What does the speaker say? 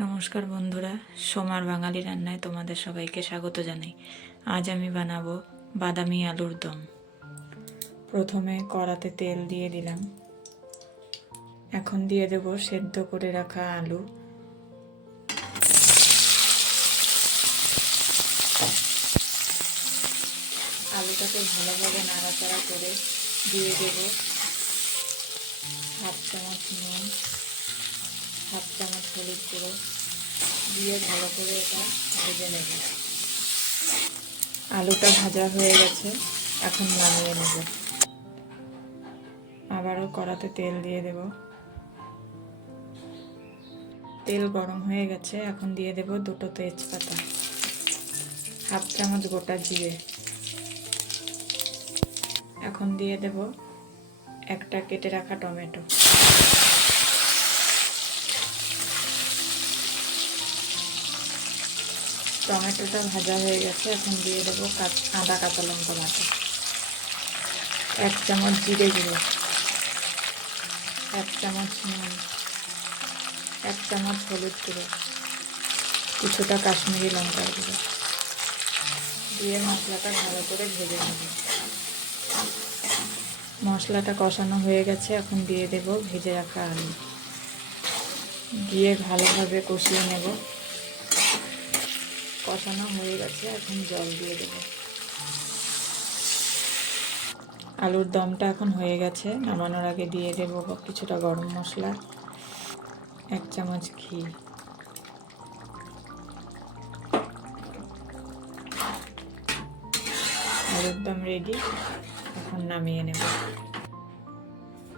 নমস্কার বন্ধুরা, সোমার বাঙালি রান্নায় তোমাদের সবাইকে স্বাগত জানাই। আজ আমি বানাবো বাদামি আলুর দম। প্রথমে কড়াতে তেল দিয়ে দিলাম। এখন দিয়ে দেব সেদ্ধ করে রাখা আলু। আলুটাকে ভালোভাবে নাড়াচাড়া করে দিয়ে দেব হাফ চামচ নুন, হাফ চামচ হলুদ গুঁড়ো দিয়ে ভালো করে এটা ভেজে নেব। আলুটা ভাজা হয়ে গেছে, এখন নামিয়ে নেব। আবারও কড়াতে তেল দিয়ে দেব। তেল গরম হয়ে গেছে, এখন দিয়ে দেব দুটো তেজপাতা, হাফ চামচ গোটা জিরে। এখন দিয়ে দেব একটা কেটে রাখা টমেটো। টমেটোটা ভাজা হয়ে গেছে, এখন দিয়ে দেব আদা কাঁচা লঙ্কা বাটা, এক চামচ জিরে গুঁড়ো, এক চামচ নুন, এক চামচ হলুদ গুঁড়ো, কিছুটা কাশ্মীরি লঙ্কার গুঁড়ো দিয়ে মশলাটা ভালো করে ভেজে নেব। মশলাটা কষানো হয়ে গেছে, এখন দিয়ে দেব ভেজে রাখা আলু, দিয়ে ভালোভাবে কষিয়ে নেব। কষানো হয়ে গেছে, এখন জল দিয়ে দেব। আলুর দমটা এখন হয়ে গেছে। নামানোর আগে দিয়ে দেব কিছুটা গরম মশলা, এক চামচ ঘি। আলুর দম রেডি, এখন নামিয়ে নেব।